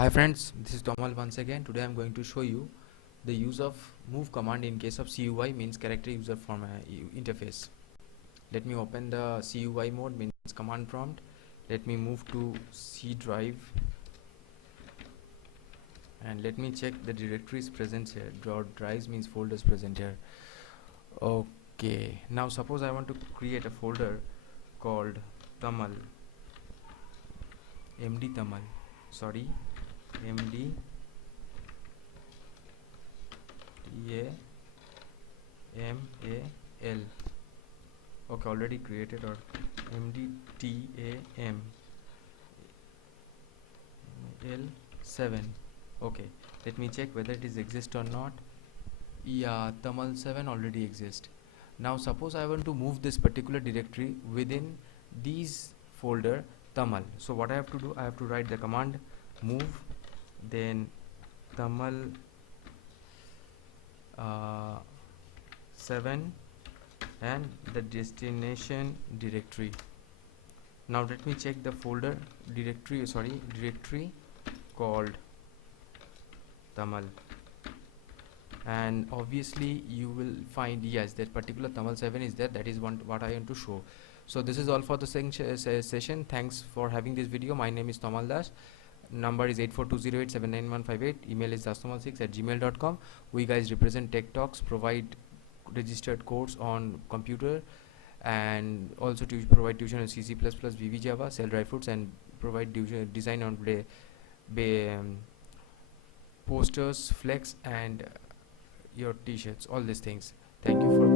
Hi friends, this is Tomal once again. Today I am going to show you the use of move command in case of CUI, means character user format interface. Let me open the CUI mode, means command prompt. Let me move to C drive and let me check the directories present here. Drives means folders present here. Okay, now suppose I want to create a folder called Tamal, MD Tamal, sorry, MD TAMAL. Okay, already created, or MDTAML7. Okay, let me check whether it is exist or not. Yeah, Tamal 7 already exists. Now suppose I want to move this particular directory within these folder Tamal. So what I have to do, I have to write the command move, then Tamal 7 and the destination directory. Now let me check the folder directory called Tamal, and obviously you will find, yes, that particular Tamal 7 is there. That is what I want to show. So this is all for the session. Thanks for having this video. My name is Tamal Das. Number is 8420879158. Email is dastomal6@gmail.com. We guys represent Tech Talks, provide registered course on computer, and also to provide tuition on CC++, VB Java, sell dry fruits, and provide design on posters, flex, and your t-shirts, all these things. Thank you for